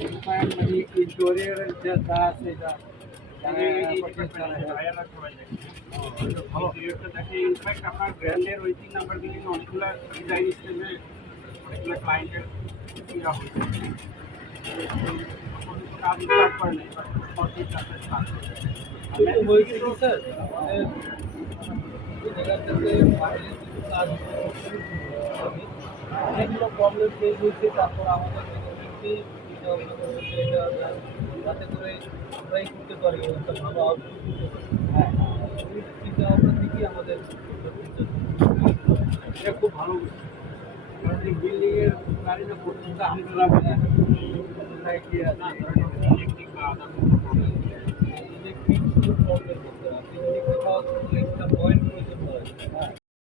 মানে ইন্টেরিয়রের যা আছে এটা আপনার ব্র্যান্ডের ওই 3 নাম্বার বিল্ডিং অনেকগুলো ডিজাইন স্টেজে অনেকগুলো ক্লায়েন্টের ইয়া হয়েছে কাজ স্টার্ট করে নাই হয়েছে কি স্যার এই জায়গাটাতে বাইরের কিছু কাজ অনেকগুলো প্রবলেম ফেস হয়েছে তারপর আমাদের ম্যানেজমেন্টকেই চিন্তা ভাবনা করতে যে এটা যাতে করে আমরাই করতে পারি একটা ভালো আউটপুট দিতে পারি হ্যাঁ ওই চিন্তা ভাবনা থেকেই আমাদের এটা খুব ভালো কারণ এই বিল্ডিংয়ের গাড়ি না পর্যন্ত আমরা ইলেকট্রিক বা আদার ইলেকট্রিক প্রবলেম করতে আপনি ইলেকট্রিক পাওয়ার জন্য একটা পয়েন্ট প্রয়োজন হয় হ্যাঁ